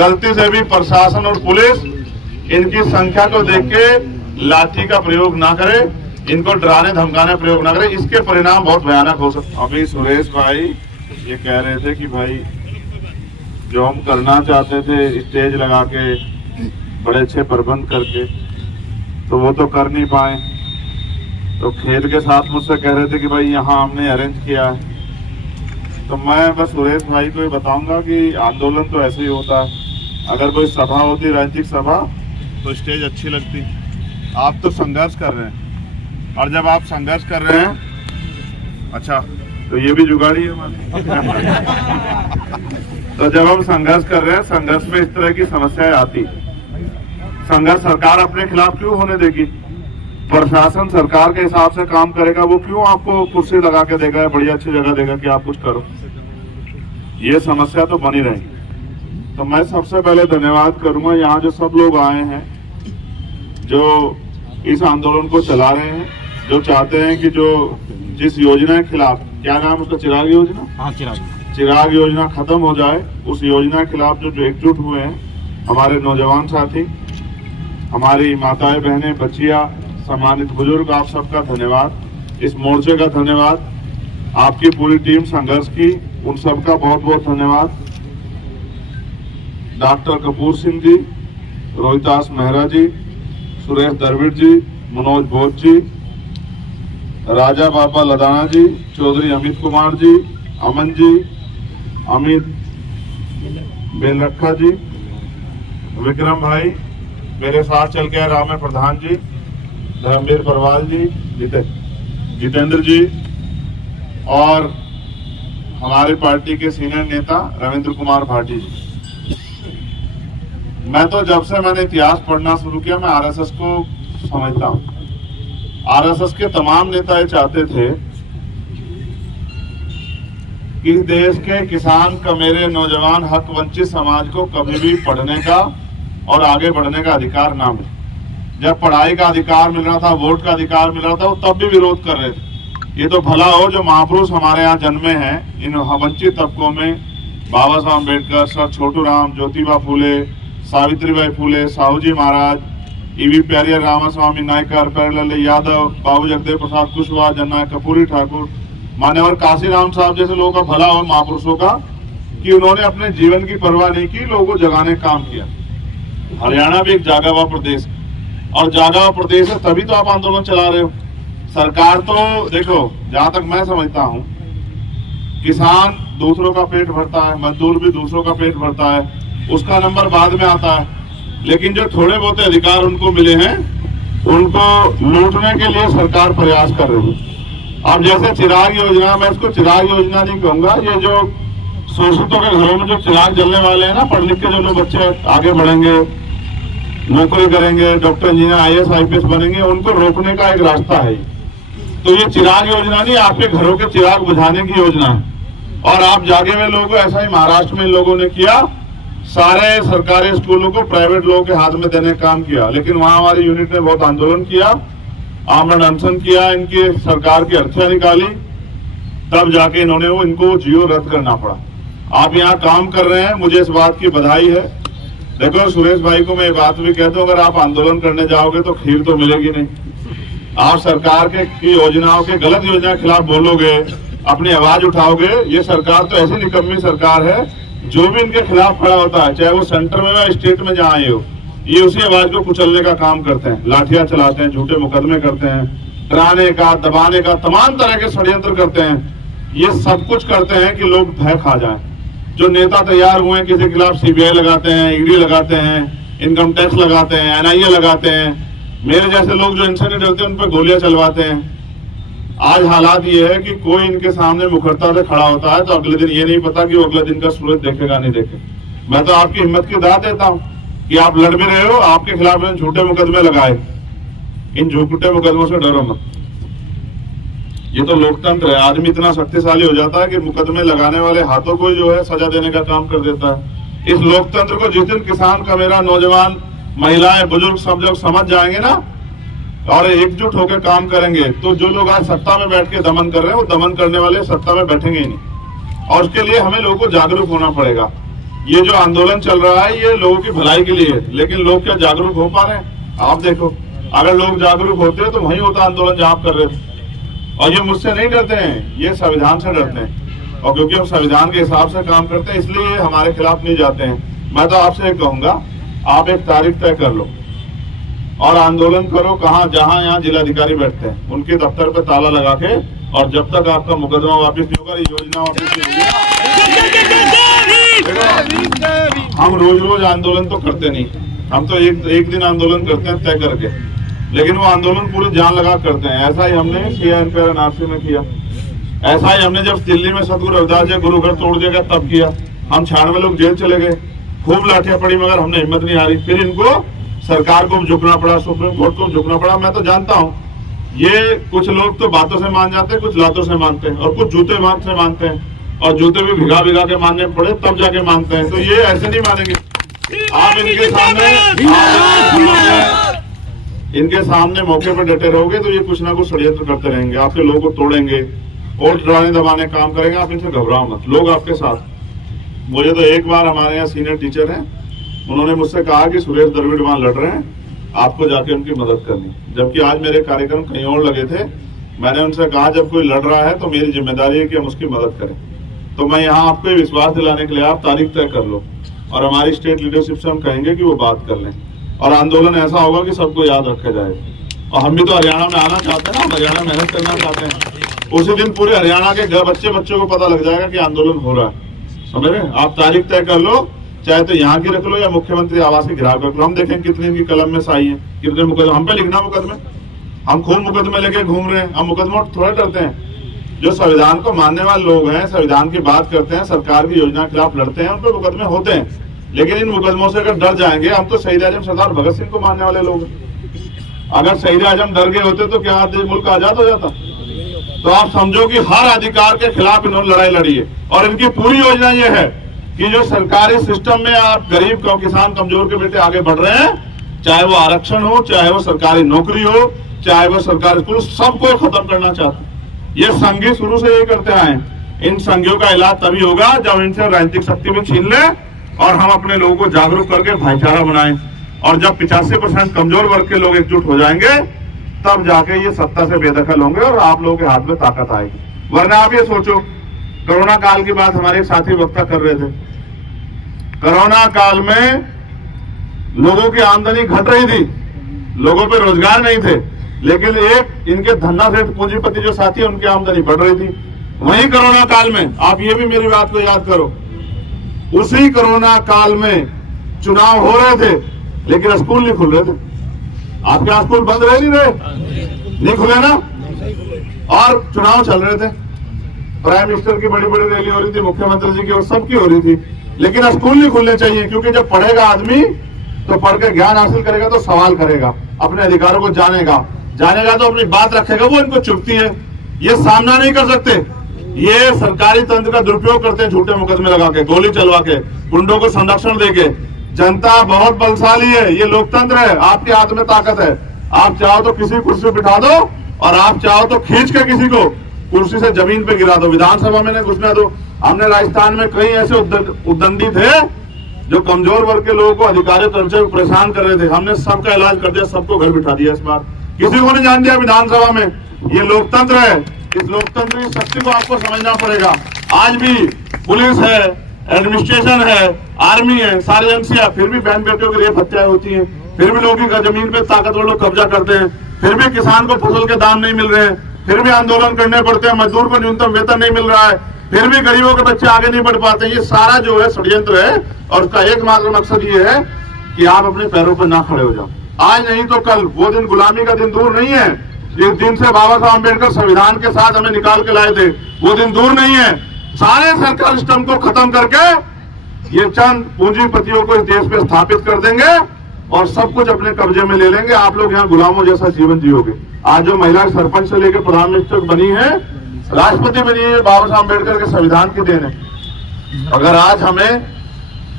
गलती से भी प्रशासन और पुलिस इनकी संख्या को देख के लाठी का प्रयोग ना करे, इनको डराने धमकाने प्रयोग ना करे, इसके परिणाम बहुत भयानक हो सकते। अभी सुरेश भाई ये कह रहे थे कि भाई जो हम करना चाहते थे स्टेज लगा के बड़े अच्छे प्रबंध करके, तो वो तो कर नहीं पाए। तो खेल के साथ मुझसे कह रहे थे कि भाई यहाँ हमने अरेंज किया है। तो मैं बस सुरेश भाई को ये बताऊंगा कि आंदोलन तो ऐसे ही होता है। अगर कोई सभा होती, राजनीतिक सभा, तो स्टेज अच्छी लगती। आप तो संघर्ष कर रहे हैं, और जब आप संघर्ष कर रहे हैं, अच्छा तो ये भी जुगाड़ी है तो जब हम संघर्ष कर रहे हैं, संघर्ष में इस तरह की समस्याएं आती। संघर्ष सरकार अपने खिलाफ क्यों होने देगी? प्रशासन सरकार के हिसाब से काम करेगा, वो क्यों आपको कुर्सी लगा के देगा, बढ़िया अच्छी जगह देगा कि आप कुछ करो? ये समस्या तो बनी रहेगी। तो मैं सबसे पहले धन्यवाद करूंगा यहाँ जो सब लोग आए हैं, जो इस आंदोलन को चला रहे हैं, जो चाहते हैं कि जो जिस योजना के खिलाफ, क्या नाम उसका, चिराग योजना, हाँ चिराग योजना खत्म हो जाए, उस योजना के खिलाफ जो एकजुट हुए हैं हमारे नौजवान साथी, हमारी माताएं बहनें, बच्चियां, सम्मानित बुजुर्ग, आप सबका धन्यवाद। इस मोर्चे का धन्यवाद, आपकी पूरी टीम संघर्ष की, उन सबका बहुत बहुत धन्यवाद। डॉक्टर कपूर सिंह जी, रोहितास मेहरा जी, सुरेश दरविड़ जी, मनोज बोध जी, राजा बाबा लदाना जी, चौधरी अमित कुमार जी, अमन जी, अमित बेलरखा जी, विक्रम भाई, मेरे साथ चल के राम प्रधान जी, धर्मवीर परवाल जी, जितेंद्र जी, और हमारी पार्टी के सीनियर नेता रविंद्र कुमार भाटी जी। मैं तो जब से मैंने इतिहास पढ़ना शुरू किया, मैं आरएसएस को समझता हूं। आरएसएस के तमाम नेता ये चाहते थे कि देश के किसान, कमेरे, नौजवान, हक वंचित समाज को कभी भी पढ़ने का और आगे बढ़ने का अधिकार ना मिले। जब पढ़ाई का अधिकार मिल रहा था, वोट का अधिकार मिल रहा था, वो तब भी विरोध कर रहे थे। ये तो भला हो जो महापुरुष हमारे यहाँ जन्मे हैं, इन वंचित तबकों में बाबा साहब अम्बेडकर, सर छोटू राम, ज्योतिबा फूले, सावित्रीबाई फूले, साहू जी महाराज, ईवी पेरियर, रामास्वामी नायकर, प्यारेलाल यादव, बाबू जगदेव प्रसाद कुशवाहा, जननायक कर्पूरी ठाकुर, मान्यवर काशीराम साहब जैसे लोगों का भला हो, महापुरुषों का, कि उन्होंने अपने जीवन की परवाह नहीं की, लोगों को जगाने का काम किया। हरियाणा भी एक जागा हुआ प्रदेश, और जागा हुआ प्रदेश है, तभी तो आप आंदोलन चला रहे हो। सरकार तो देखो, जहां तक मैं समझता हूं, किसान दूसरों का पेट भरता है, मजदूर भी दूसरों का पेट भरता है, उसका नंबर बाद में आता है। लेकिन जो थोड़े बहुत अधिकार उनको मिले हैं, उनको लूटने के लिए सरकार प्रयास कर रही है। अब जैसे चिराग योजना, मैं इसको चिराग योजना नहीं कहूंगा, ये जो शोषितों के घरों में जो चिराग जलने वाले हैं ना, पढ़ लिख के जो लोग बच्चे आगे बढ़ेंगे, नौकरी करेंगे, डॉक्टर, इंजीनियर, आईएएस, आईपीएस बनेंगे, उनको रोकने का एक रास्ता है। तो ये चिराग योजना नहीं, आपके घरों के चिराग बुझाने की योजना है। और आप जागे हुए लोगों को, ऐसा ही महाराष्ट्र में इन लोगों ने किया, सारे सरकारी स्कूलों को प्राइवेट लोगों के हाथ में देने का काम किया। लेकिन वहां हमारी यूनिट ने बहुत आंदोलन किया, आमरण अनशन किया, इनकी सरकार की अर्थियां निकाली, तब जाके इन्होंने इनको जियो रद्द करना पड़ा। आप यहाँ काम कर रहे हैं, मुझे इस बात की बधाई है। देखो सुरेश भाई को मैं ये बात भी कहता हूँ, अगर आप आंदोलन करने जाओगे तो खीर तो मिलेगी नहीं। आप सरकार की योजनाओं के, गलत योजना के खिलाफ बोलोगे, अपनी आवाज उठाओगे, ये सरकार तो ऐसी निकम्मी सरकार है, जो भी इनके खिलाफ खड़ा होता है, चाहे वो सेंटर में या स्टेट में जहाँ आए हो, ये उसी आवाज को कुचलने का काम करते हैं, लाठियां चलाते हैं, झूठे मुकदमे करते हैं, डराने का, दबाने का, तमाम तरह के षड्यंत्र करते हैं। ये सब कुछ करते हैं कि लोग भय खा जाएं। जो नेता तैयार हुए हैं, किसी के खिलाफ सीबीआई लगाते हैं, ईडी लगाते हैं, इनकम टैक्स लगाते हैं, एनआईए लगाते हैं, मेरे जैसे लोग जो इनसे नहीं डरते उन पर गोलियां चलवाते हैं। आज हालात ये है कि कोई इनके सामने मुखरता से खड़ा होता है तो अगले दिन ये नहीं पता कि वो अगले दिन का सूरज देखेगा नहीं देखे। मैं तो आपकी हिम्मत की दाद देता हूं कि आप लड़ भी रहे हो, आपके खिलाफ झूठे मुकदमे लगाए, इन झूठे मुकदमों से डरो मत। ये तो लोकतंत्र है। आदमी इतना शक्तिशाली हो जाता है कि मुकदमे लगाने वाले हाथों को जो है सजा देने का काम कर देता है। इस लोकतंत्र को जिस दिन किसान का, मेरा, नौजवान, महिलाएं, बुजुर्ग सब लोग समझ जाएंगे ना और एकजुट होकर काम करेंगे, तो जो लोग आज सत्ता में बैठ के दमन कर रहे हैं, वो दमन करने वाले सत्ता में बैठेंगे ही नहीं। और उसके लिए हमें लोगों को जागरूक होना पड़ेगा। ये जो आंदोलन चल रहा है ये लोगों की भलाई के लिए है, लेकिन लोग क्या जागरूक हो पा रहे हैं? आप देखो, अगर लोग जागरूक होते तो वही होता आंदोलन जहां आप कर रहे थे। और ये मुझसे नहीं डरते हैं, ये संविधान से डरते हैं, और क्योंकि हम संविधान के हिसाब से काम करते हैं इसलिए हमारे खिलाफ नहीं जाते हैं। मैं तो आपसे एक कहूंगा, आप एक तारीख तय कर लो और आंदोलन करो, कहाँ जहां यहाँ जिलाधिकारी बैठते हैं उनके दफ्तर पे ताला लगा के, और जब तक आपका मुकदमा वापिस नहीं होगा, योजना वापिस नहीं होगी। हम रोज रोज आंदोलन तो करते नहीं, हम तो एक दिन आंदोलन करते हैं तय करके, लेकिन वो आंदोलन पूरी जान लगा करते हैं। ऐसा ही हमने CNPRNRC में किया, ऐसा ही हमने जब दिल्ली में सदगुरु रविदास जी गुरु घर तोड़ दिया गया तब किया। हम 96 लोग जेल चले गए, खूब लाठियां पड़ी, मगर हमने हिम्मत नहीं हारी। फिर इनको सरकार को झुकना पड़ा, सुप्रीम कोर्ट को झुकना पड़ा। मैं तो जानता हूँ ये कुछ लोग तो बातों से मान जाते हैं, कुछ लातों से मानते हैं, और कुछ जूते मार से मानते हैं, और जूते भी भिगा भिगा के मानने पड़े तब जाके मानते हैं। तो ये ऐसे नहीं मानेंगे। आप इनके सामने मौके पर डटे रहोगे तो ये कुछ ना कुछ षड्यंत्र करते रहेंगे, आपके लोगों को तोड़ेंगे, वोट डराने दबाने काम करेंगे। आप इनसे घबराओ मत, लोग आपके साथ। मुझे तो एक बार हमारे यहाँ सीनियर टीचर हैं, उन्होंने मुझसे कहा कि सुरेश द्रविड़ वहां लड़ रहे हैं, आपको जाके उनकी मदद करनी। जबकि आज मेरे कार्यक्रम कहीं और लगे थे। मैंने उनसे कहा जब कोई लड़ रहा है तो मेरी जिम्मेदारी है कि हम उसकी मदद करें। तो मैं यहाँ आपको विश्वास दिलाने के लिए, आप तारीख तय कर लो और हमारी स्टेट लीडरशिप से हम कहेंगे कि वो बात कर लें, और आंदोलन ऐसा होगा कि सबको याद रखा जाए। और हम भी तो हरियाणा में आना चाहते हैं ना, हरियाणा मेहनत करना चाहते हैं। उसी दिन पूरे हरियाणा के बच्चों को पता लग जाएगा कि आंदोलन हो रहा है। समझ रहे? आप तारीख तय कर लो, चाहे तो यहाँ की रख लो या मुख्यमंत्री आवास की गिरा रख लो। हम देखें कितनी इनकी कलम में साई है, कितने मुकदमे हम पे लिखना। मुकदमे हम खूब मुकदमे लेके घूम रहे हैं, हम मुकदमों थोड़ा डरते हैं। जो संविधान को मानने वाले लोग हैं, संविधान की बात करते हैं, सरकार की योजना के खिलाफ लड़ते हैं, उन पर मुकदमे होते हैं। लेकिन इन मुकदमों से अगर डर जाएंगे, हम तो शहीद आजम सरदार भगत सिंह को मानने वाले लोग हैं। अगर शहीद आजम डर गए होते तो क्या मुल्क आजाद हो जाता? तो आप समझो कि हर अधिकार के खिलाफ इन्होंने लड़ाई लड़ी है, और इनकी पूरी योजना ये है कि जो सरकारी सिस्टम में आप गरीब किसान कमजोर के बेटे आगे बढ़ रहे हैं, चाहे वो आरक्षण हो, चाहे वो सरकारी नौकरी हो, चाहे वो सरकारी स्कूल, सबको खत्म करना चाहते हैं। ये संघी शुरू से ये करते आए हैं। इन संघियों का इलाज तभी होगा जब इनसे राजनीतिक शक्ति भी छीन ले और हम अपने लोगों को जागरूक करके भाईचारा बनाएं। और जब 85% कमजोर वर्ग के लोग एकजुट हो जाएंगे, तब जाके ये सत्ता से बेदखल होंगे और आप लोगों के हाथ में ताकत आएगी। वरना आप ये सोचो, कोरोना काल की बात हमारे एक साथी वक्ता कर रहे थे। कोरोना काल में लोगों की आमदनी घट रही थी, लोगों पे रोजगार नहीं थे, लेकिन एक इनके धन्ना सेठ पूंजीपति जो साथी है उनकी आमदनी बढ़ रही थी। वही कोरोना काल में, आप ये भी मेरी बात को याद करो, उसी कोरोना काल में चुनाव हो रहे थे, लेकिन स्कूल नहीं खुल रहे थे। आपके यहाँ स्कूल बंद रहे नहीं रहे? नहीं खुले ना, और चुनाव चल रहे थे। प्राइम मिनिस्टर की बड़ी बड़ी रैली हो रही थी, मुख्यमंत्री जी की और सबकी हो रही थी, लेकिन स्कूल नहीं खुलने चाहिए। क्योंकि जब पढ़ेगा आदमी तो पढ़ के ज्ञान हासिल करेगा तो सवाल करेगा, अपने अधिकारों को जानेगा तो अपनी बात रखेगा। वो इनको चुभती है, ये सामना नहीं कर सकते। ये सरकारी तंत्र का दुरुपयोग करते हैं, झूठे मुकदमे लगा के, गोली चलवा के, गुंडों को संरक्षण देके। जनता बहुत बलशाली है, ये लोकतंत्र है, आपके हाथ में ताकत है। आप चाहो तो किसी कुर्सी पे बिठा दो, और आप चाहो तो खींच के किसी को कुर्सी से जमीन पे गिरा दो, विधानसभा में नहीं घुसने दो। हमने राजस्थान में कई ऐसे उद्दंडी थे जो कमजोर वर्ग के लोगों को अधिकारी तरफ से परेशान कर रहे थे। हमने सबका इलाज कर दिया, सबको घर बिठा दिया। इस बार किसी को नहीं जान दिया विधानसभा में। ये लोकतंत्र है, इस लोकतंत्र की शक्ति को आपको समझना पड़ेगा। आज भी पुलिस है, एडमिनिस्ट्रेशन है, आर्मी है, सारी एजेंसियां, फिर भी बहन बेटियों की रेप हत्याएं होती हैं, फिर भी लोगों की जमीन पे ताकतवर लोग कब्जा करते हैं, फिर भी किसान को फसल के दाम नहीं मिल रहे हैं, फिर भी आंदोलन करने पड़ते हैं, मजदूर को न्यूनतम वेतन नहीं मिल रहा है, फिर भी गरीबों के बच्चे आगे नहीं बढ़ पाते। ये सारा जो है षड्यंत्र है, और उसका एकमात्र मकसद ये है कि आप अपने पैरों पर ना खड़े हो जाओ। आज नहीं तो कल वो दिन, गुलामी का दिन दूर नहीं है। जिस दिन से बाबा साहब अम्बेडकर संविधान के साथ हमें निकाल के लाए थे, वो दिन दूर नहीं है। सारे सरकार सिस्टम को खत्म करके ये चंद पूंजीपतियों को इस देश पे स्थापित कर देंगे और सब कुछ अपने कब्जे में ले लेंगे। आप लोग यहाँ गुलामों जैसा जीवन जियोगे। आज जो महिला सरपंच से लेकर प्रधानमंत्री बनी है, राष्ट्रपति बनी है, बाबा साहब अम्बेडकर के संविधान की देन है। अगर आज हमें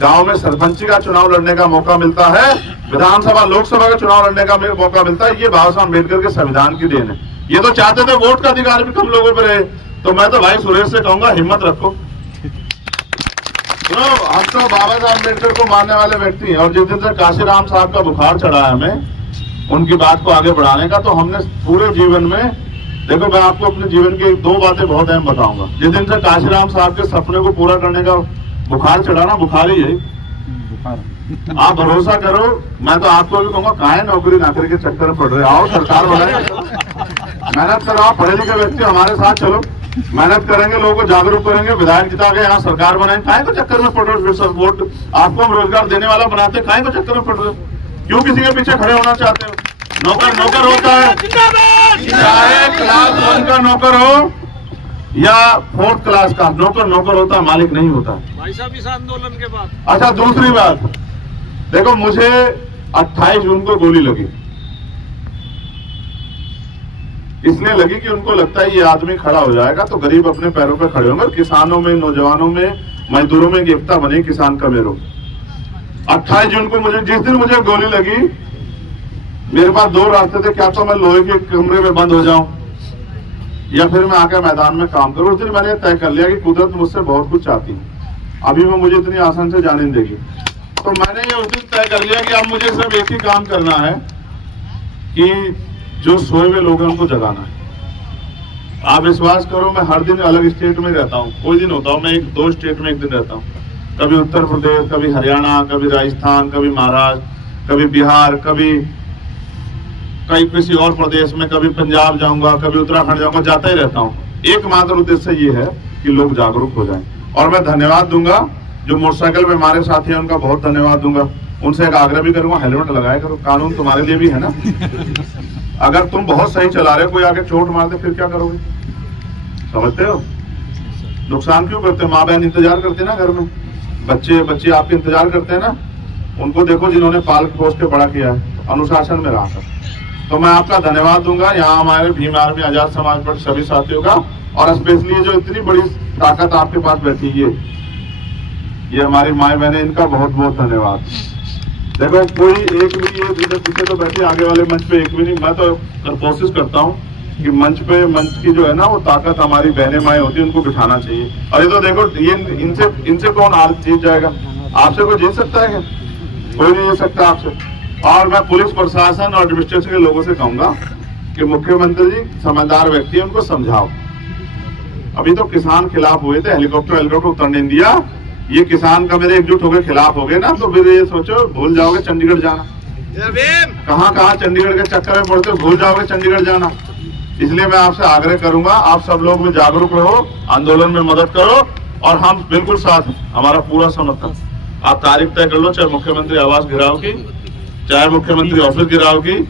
गांव में सरपंची का चुनाव लड़ने का मौका मिलता है, विधानसभा लोकसभा का चुनाव लड़ने का मौका मिलता है, ये बाबा साहब अम्बेडकर के संविधान की देन है। ये तो चाहते थे वोट का अधिकार भी कम लोगों पर रहे। तो मैं तो भाई सुरेश से कहूंगा, हिम्मत रखो, तो हम तो बाबा साहब अम्बेडकर को मानने वाले व्यक्ति हैं, और जिस दिन से काशीराम साहब का बुखार चढ़ा है हमें उनकी बात को आगे बढ़ाने का, तो हमने पूरे जीवन में, देखो मैं आपको अपने जीवन की 2 बातें बहुत अहम बताऊंगा। जिस दिन से काशीराम साहब के सपने को पूरा करने का बुखार चढ़ा ना, बुखार ही है, आप भरोसा करो, मैं तो आपको भी कहूंगा काहे नौकरी नाकरी के चक्कर में पड़ रहे, आओ सरकार बनाए, मेहनत करो, आप पढ़े लिखे व्यक्ति हमारे साथ चलो, मेहनत करेंगे, लोगों को जागरूक करेंगे, विधायक जिता के यहाँ सरकार बनाएंगे, काहे को चक्कर में पड़ रहे हो? वोट आपको हम रोजगार देने वाला बनाते, काहे को चक्कर में पड़ रहे हो? क्यों किसी के पीछे खड़े होना चाहते हो? नौकर नौकर होता है, चाहे क्लास 1 का नौकर हो या 4th क्लास का नौकर, नौकर होता है, मालिक नहीं होता। भाई साहब इस आंदोलन के बाद अच्छा, दूसरी बात, देखो मुझे 28 जून को गोली लगी, इसलिए लगी कि उनको लगता है ये आदमी खड़ा हो जाएगा तो गरीब अपने पैरों पर खड़े होंगे, किसानों में, नौजवानों में, मजदूरों में एकता बने, किसान का मेरो। 28 जून को मुझे, जिस दिन मुझे गोली लगी, मेरे पास 2 रास्ते थे, क्या तो मैं लोहे के कमरे में बंद हो जाऊं या फिर मैं आकर मैदान में काम करूं। उस दिन मैंने तय कर लिया कि कुदरत मुझसे बहुत कुछ चाहती है, अभी वो मुझे इतनी आसान से जाने नहीं देगी, तो मैंने ये उस दिन तय कर लिया कि अब मुझे सिर्फ एक ही काम करना है कि जो सोए हुए लोग हैं उनको जगाना है। आप विश्वास करो, मैं हर दिन अलग स्टेट में रहता हूँ, कोई दिन होता हूँ मैं 2 स्टेट में एक दिन रहता हूँ, कभी उत्तर प्रदेश, कभी हरियाणा, कभी राजस्थान, कभी महाराष्ट्र, कभी बिहार, कभी कहीं किसी और प्रदेश में, कभी पंजाब जाऊंगा, कभी उत्तराखंड जाऊंगा, जाता ही रहता हूँ। एकमात्र उद्देश्य ये है कि लोग जागरूक हो जाएं। और मैं धन्यवाद दूंगा जो मोटरसाइकिल में हमारे साथी हैं, उनका बहुत धन्यवाद दूंगा, उनसे एक आग्रह भी करूंगा, हेलमेट लगाया करो, कानून तुम्हारे लिए भी है ना। अगर तुम बहुत सही चला रहे हो, कोई आके चोट मार दे, फिर क्या करोगे? समझते हो? नुकसान क्यों करते हो? माँ बहन इंतजार करते ना घर में, बच्चे आपके इंतजार करते हैं ना, उनको देखो जिन्होंने पाल पोस के बड़ा किया है, अनुशासन में रहा कर। तो मैं आपका धन्यवाद दूंगा यहाँ हमारे भीम आर्मी आजाद समाज पर सभी साथियों का, और स्पेशली जो इतनी बड़ी ताकत आपके पास बैठी है, ये हमारी माए बहने, इनका बहुत बहुत धन्यवाद। देखो कोई एक भी, ये इधर पीछे तो बैठे, आगे वाले मंच पे एक भी नहीं, मैं तो कोशिश करता हूँ कि मंच की जो है ना वो ताकत हमारी बहने माए होती है, उनको बिठाना चाहिए। और ये तो देखो, ये इनसे कौन हार जीत जाएगा? आपसे कोई जीत सकता है क्या? कोई नहीं जीत सकता आपसे। और मैं पुलिस प्रशासन और एडमिनिस्ट्रेशन के लोगों से कहूंगा कि मुख्यमंत्री जी समझदार व्यक्ति है, उनको समझाओ। अभी तो किसान खिलाफ हुए थे, हेलीकॉप्टर उतरने नहीं दिया, ये किसान का मेरे एकजुट होकर खिलाफ हो गए ना, तो फिर ये सोचो भूल जाओगे चंडीगढ़ जाना, कहाँ चंडीगढ़ के चक्कर में पड़ते हो, भूल जाओगे चंडीगढ़ जाना। इसलिए मैं आपसे आग्रह करूंगा, आप सब लोग भी जागरूक रहो, आंदोलन में मदद करो, और हम बिल्कुल साथ हैं, हमारा पूरा समर्थन। आप तारीख तय कर लो, चाहे मुख्यमंत्री आवास घिराव की, चाहे मुख्यमंत्री ऑफिस घिराव की,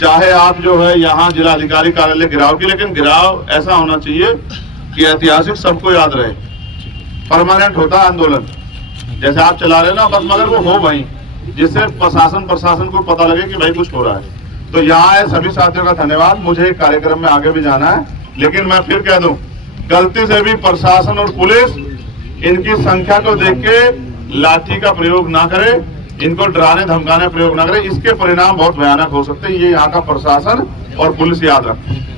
चाहे आप जो है यहाँ जिलाधिकारी कार्यालय घिराव की, लेकिन घिराव ऐसा होना चाहिए कि ऐतिहासिक सबको याद रहे, परमानेंट होता है आंदोलन, जैसे आप चला रहे ना, बस मगर वो हो भाई, जिससे प्रशासन को पता लगे कि भाई कुछ हो रहा है। तो यहाँ है सभी साथियों का धन्यवाद। मुझे कार्यक्रम में आगे भी जाना है, लेकिन मैं फिर कह दूं, गलती से भी प्रशासन और पुलिस इनकी संख्या को देख के लाठी का प्रयोग ना करे, इनको डराने धमकाने प्रयोग ना करे, इसके परिणाम बहुत भयानक हो सकते हैं। ये यहाँ का प्रशासन और पुलिस याद रखें।